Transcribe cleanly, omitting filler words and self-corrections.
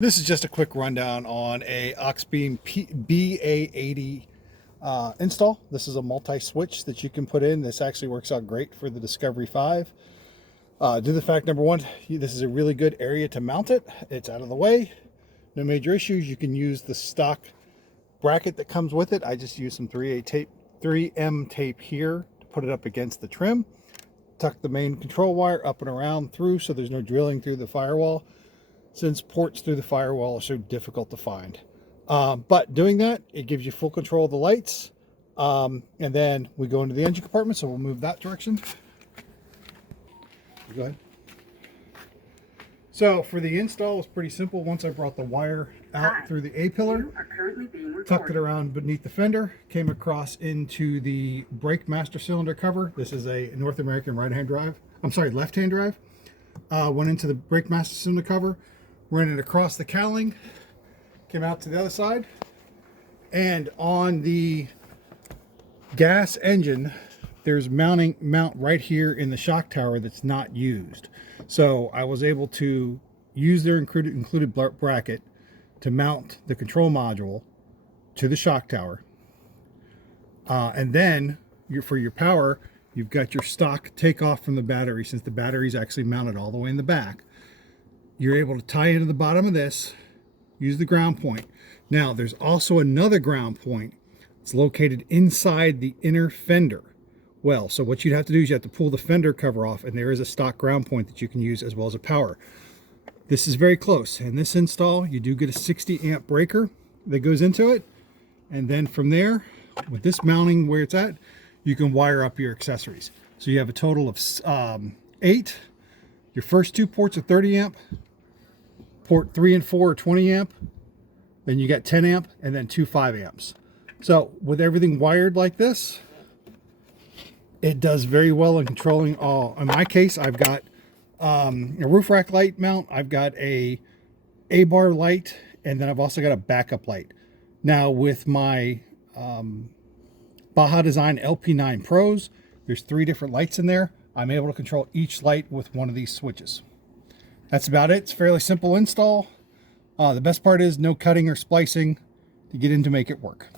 This is just a quick rundown on a Auxbeam BA80 install. This is a multi-switch that you can put in. This actually works out great for the Discovery 5. Due to the fact, number one, this is a really good area to mount it. It's out of the way. No major issues. You can use the stock bracket that comes with it. I just use some 3M tape here to put it up against the trim. Tuck the main control wire up and around through so there's no drilling through the firewall, since ports through the firewall are so difficult to find. But doing that, it gives you full control of the lights. And then we go into the engine compartment, so we'll move that direction. Go ahead. So for the install, it's pretty simple. Once I brought the wire out through the A-pillar, tucked it around beneath the fender, came across into the brake master cylinder cover. This is a North American left-hand drive. Went into the brake master cylinder cover, ran it across the cowling, came out to the other side, and on the gas engine, there's mount right here in the shock tower that's not used. So I was able to use their included bracket to mount the control module to the shock tower. And then for your power, you've got your stock takeoff from the battery. Since the battery is actually mounted all the way in the back, you're able to tie into the bottom of this, use the ground point. Now there's also another ground point. It's located inside the inner fender. Well, so what you'd have to do is you have to pull the fender cover off, and there is a stock ground point that you can use as well as a power. This is very close. In this install, you do get a 60 amp breaker that goes into it. And then from there, with this mounting where it's at, you can wire up your accessories. So you have a total of 8. Your first 2 ports are 30 amp. Port 3 and 4 are 20 amp. Then you got 10 amp and then 2 5 amps. So with everything wired like this, it does very well in controlling all. In my case, I've got a roof rack light mount. I've got a bar light, and then I've also got a backup light. Now with my Baja Design LP9 Pros, there's 3 different lights in there. I'm able to control each light with one of these switches. That's about it. It's a fairly simple install. The best part is no cutting or splicing to get in to make it work.